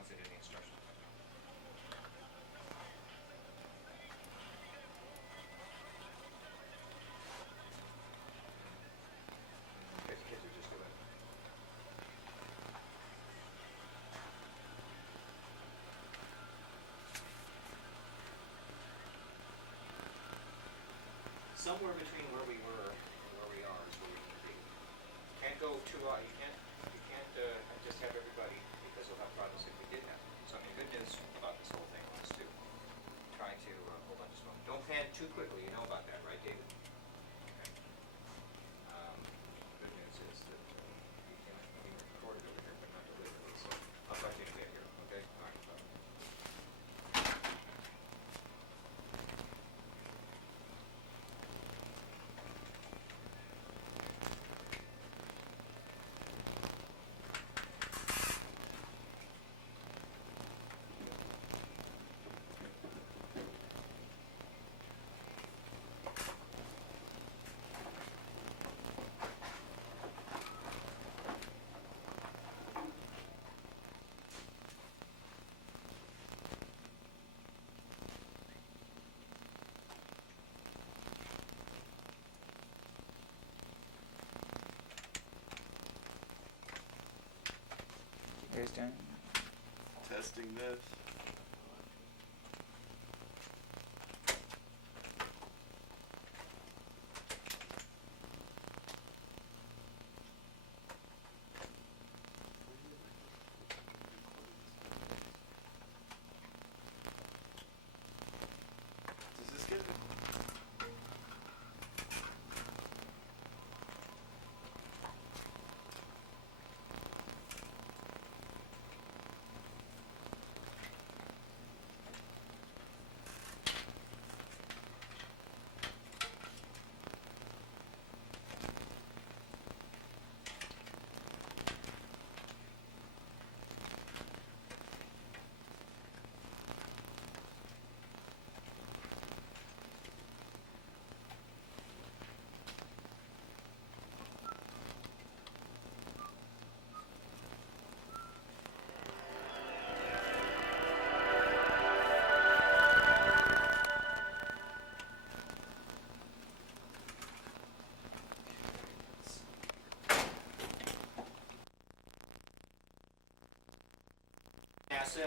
ones that did the instructions. Kids are just doing it. Somewhere between where we were and where we are is where we need to be. Can't go too high. You can't just have everybody, because we'll have problems if we did have. So I mean, good news about this whole thing was to try to hold on just a moment. Don't pan too quickly. You know about that, right, David? Okay. Good news is that you can be recorded over here, but not deliberately. So I'll talk to you in a bit here. Okay. All right. Bye. You guys done? Testing this. Does this get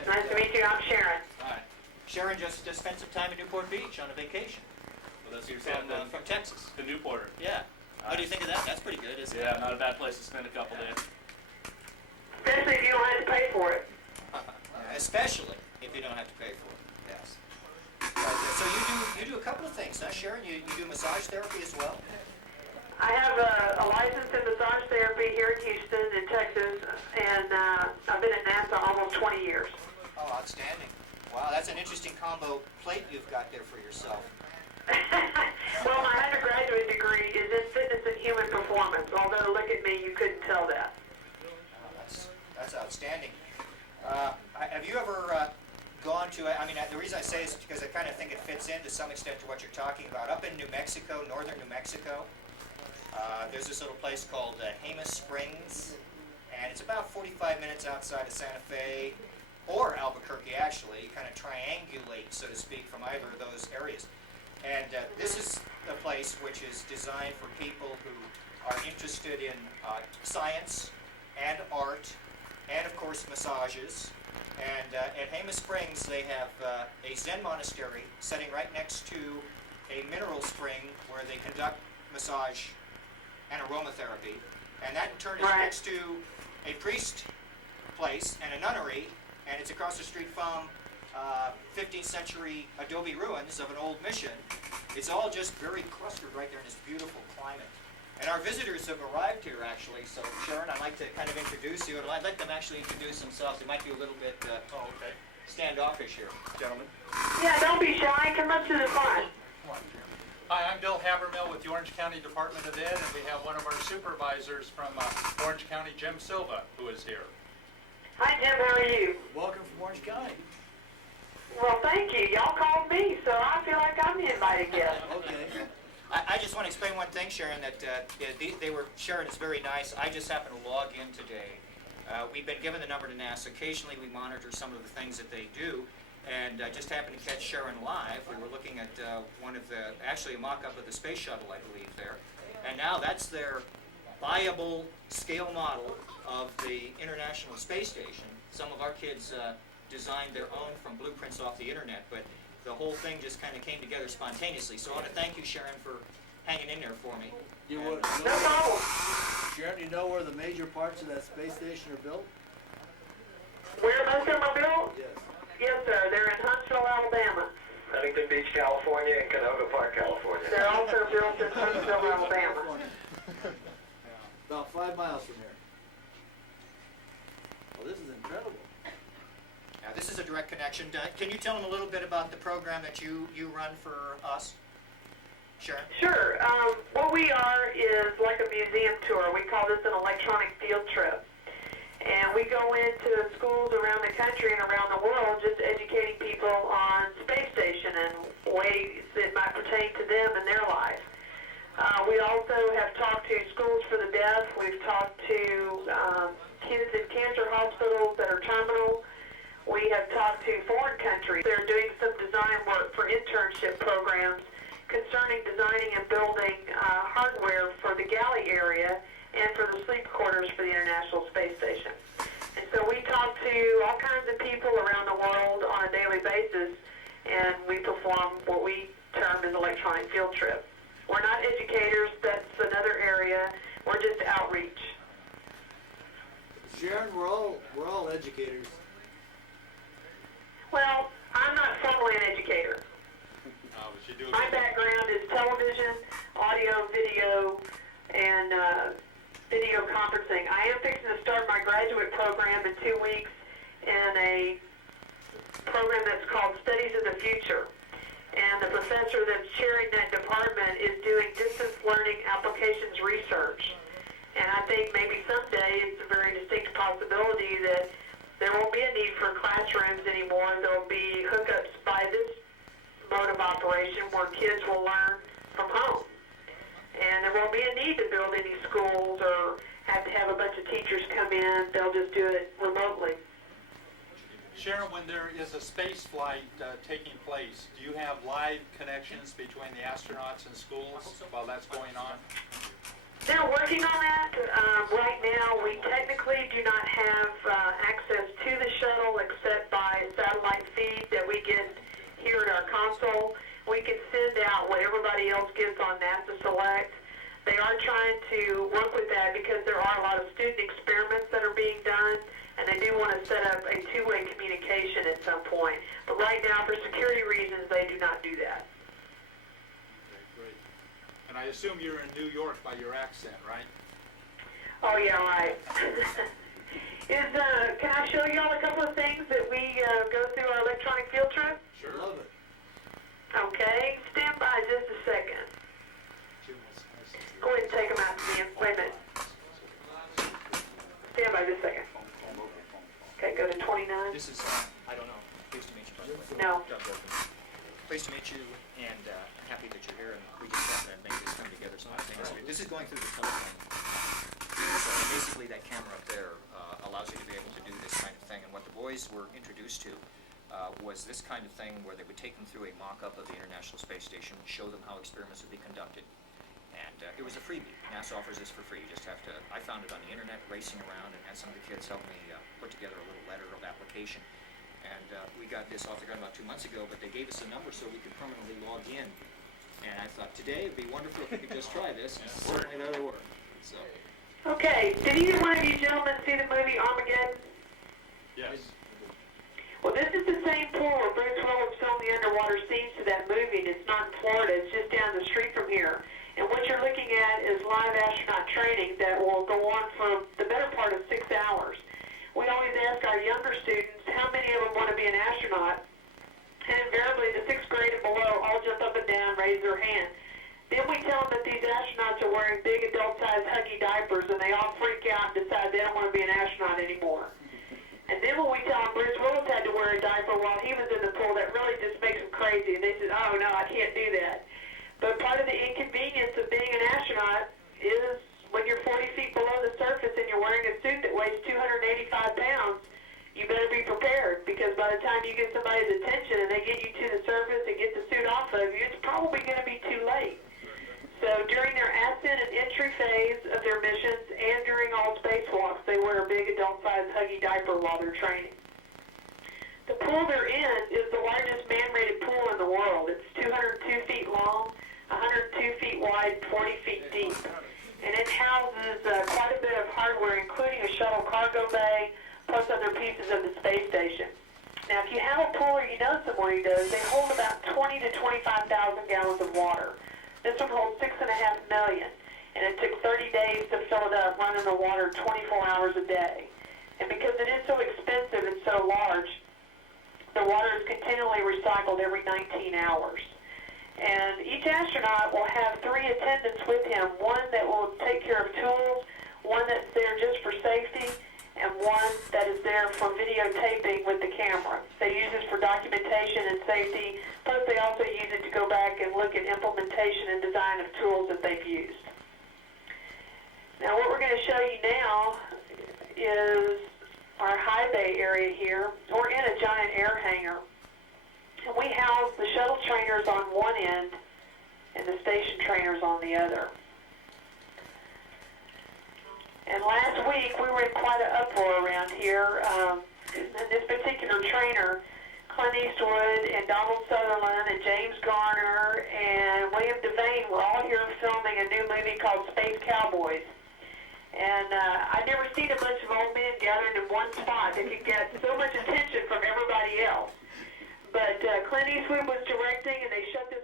Nice to meet you. I'm Sharon. Hi. Sharon just spent some time in Newport Beach on a vacation. Well, that's From Texas. the Newporter. Yeah. What do you think of that? That's pretty good, isn't it? Yeah, not a bad place to spend a couple days. Especially if you don't have to pay for it. Especially if you don't have to pay for it. Yes. So you do a couple of things, huh, Sharon? You do massage therapy as well? I have a license in massage therapy here in Houston, in Texas, and I've been at NASA almost 20 years. Oh, outstanding. Wow, that's an interesting combo plate you've got there for yourself. Well, my undergraduate degree is in fitness and human performance, although look at me, you couldn't tell that. Oh, that's outstanding. Have you ever gone to, I mean, the reason I say this is because I kind of think it fits in to some extent to what you're talking about. Up in New Mexico, northern New Mexico, there's this little place called Jemez Springs, and it's about 45 minutes outside of Santa Fe, or Albuquerque, actually. You kind of triangulate, so to speak, from either of those areas. And this is a place which is designed for people who are interested in science and art, and of course massages. And at Jemez Springs, they have a Zen monastery sitting right next to a mineral spring where they conduct massage and aromatherapy. And that in turn is next to a priest place and a nunnery, and it's across the street from 15th century adobe ruins of an old mission. It's all just very clustered right there in this beautiful climate. And our visitors have arrived here, actually, so Sharon, I'd like to kind of introduce you, and I'd let them actually introduce themselves. They might be a little bit standoffish here. Gentlemen. Yeah, don't be shy. Come up to the front. Hi, I'm Bill Habermill with the Orange County Department of Ed, and we have one of our supervisors from Orange County, Jim Silva, who is here. Hi, Jim. How are you? Welcome from Orange County. Well, thank you. Y'all called me, so I feel like I'm the invited guest. Okay. I just want to explain one thing, Sharon, that Sharon is very nice. I just happened to log in today, We've been given the number to NASA. Occasionally we monitor some of the things that they do, and I just happened to catch Sharon live. We were looking at actually a mock-up of the space shuttle, I believe, there. And now that's their viable scale model of the International Space Station. Some of our kids designed their own from blueprints off the internet, but the whole thing just kind of came together spontaneously. So I want to thank you, Sharon, for hanging in there for me. You And, know, No problem. Sharon, you know where the major parts of that space station are built? Where most of them are built? Yes. Yes, sir. They're in Huntsville, Alabama. Huntington Beach, California, and Canoga Park, California. They're also built in Huntsville, Alabama. About 5 miles from here. Well, this is incredible. This is a direct connection. Can you tell them a little bit about the program that you run for us, Sharon? Sure. What we are is like a museum tour. We call this an electronic field trip. And we go into schools around the country and around the world just educating people on space station and ways it might pertain to them in their life. We also have talked to schools for the deaf. We've talked to kids in cancer hospitals that are terminal. We have talked to foreign countries. They're doing some design work for internship programs concerning designing and building hardware for the galley area and for the sleep quarters for the International Space Station. And so we talk to all kinds of people around the world on a daily basis, and we perform what we term as electronic field trip. We're not educators, that's another area. We're just outreach. Sharon, we're all educators. Well, I'm not formally an educator. But you do My background is television, audio, video, and video conferencing. I am fixing to start my graduate program in 2 weeks in a program that's called Studies of the Future. And the professor that's chairing that department is doing distance learning applications research. And I think maybe someday it's a very distinct possibility that there won't be a need for classrooms anymore. There will be hookups by this mode of operation where kids will learn from home. And there won't be a need to build any schools or have to have a bunch of teachers come in. They'll just do it remotely. Sharon, when there is a space flight taking place, do you have live connections between the astronauts and schools while that's going on? They're working on that. Right now, we technically do not have access to the shuttle except by satellite feed that we get here at our console. We can send out what everybody else gets on NASA Select. They are trying to work with that because there are a lot of student experiments that are being done, and they do want to set up a two-way communication at some point. But right now, for security reasons, they do not do that. Okay, great. And I assume you're in New York by your accent, right? Oh, yeah, right. Can I show you all a couple of things that we go through our electronic field trip? Sure. Love it. Okay, stand by just a second. Go ahead and take them out to me. Wait a minute. Stand by just a second. Okay, go to 29. This is, I don't know, pleased to meet you, by the way. No. Doug Borcoman. Pleased to meet you, and happy that you're here, and we just happened to make this come together spontaneously. This is going through the telephone. So basically, that camera up there allows you to be able to do this kind of thing, and what the boys were introduced to was this kind of thing where they would take them through a mock-up of the International Space Station, show them how experiments would be conducted. And it was a freebie. NASA offers this for free. You just have to, I found it on the internet, racing around, and had some of the kids help me put together a little letter of application. And we got this off the ground about 2 months ago, but they gave us a number so we could permanently log in. And I thought, today it'd be wonderful if we could just try this, and certainly that'll work. So, Okay, did either one of you gentlemen see the movie Armageddon? Yes. Well, this is the same pool where Bruce Willis filmed the underwater scenes to that movie, and it's not in Florida, it's just down the street from here. And what you're looking at is live astronaut training that will go on for the better part of 6 hours. We always ask our younger students how many of them want to be an astronaut, and invariably the 6th grade and below all jump up and down, raise their hand. Then we tell them that these astronauts are wearing big adult-sized huggy diapers, and they all freak out and decide they don't want to be an astronaut anymore. And then when we tell them Bruce Willis had to wear a diaper while he was in the pool, that really just makes them crazy, and they said, oh no, I can't do that. But part of the inconvenience of being an astronaut is when you're 40 feet below the surface and you're wearing a suit that weighs 285 pounds, you better be prepared, because by the time you get somebody's attention and they get you to the surface and get the suit off of you, it's probably going to be too late. So during their ascent and entry phase of their missions and during all spacewalks, they wear a big adult-sized Huggy diaper while they're training. The pool they're in is the largest man-rated pool in the world. It's 202 feet long, 102 feet wide, 40 feet deep. And it houses quite a bit of hardware, including a shuttle cargo bay, plus other pieces of the space station. Now, if you have a pool or you know someone who does, they hold about 20 to 25,000 gallons of water. This one holds 6.5 million, and it took 30 days to fill it up, running the water 24 hours a day. And because it is so expensive and so large, the water is continually recycled every 19 hours. And each astronaut will have 3 attendants with him, one that will take care of tools, one that's there just for safety, and one that is there for videotaping with the camera. They use this for documentation and safety, plus they also use it to go back and look at implementation and design of tools that they've used. Now what we're going to show you now is our high bay area here. We're in a giant air hangar. And we house the shuttle trainers on one end and the station trainers on the other. And last week, we were in quite an uproar around here. And this particular trainer, Clint Eastwood and Donald Sutherland and James Garner and William Devane were all here filming a new movie called Space Cowboys. And I've never seen a bunch of old men gathered in one spot that could get so much attention from everybody else. But Clint Eastwood was directing, and they shut this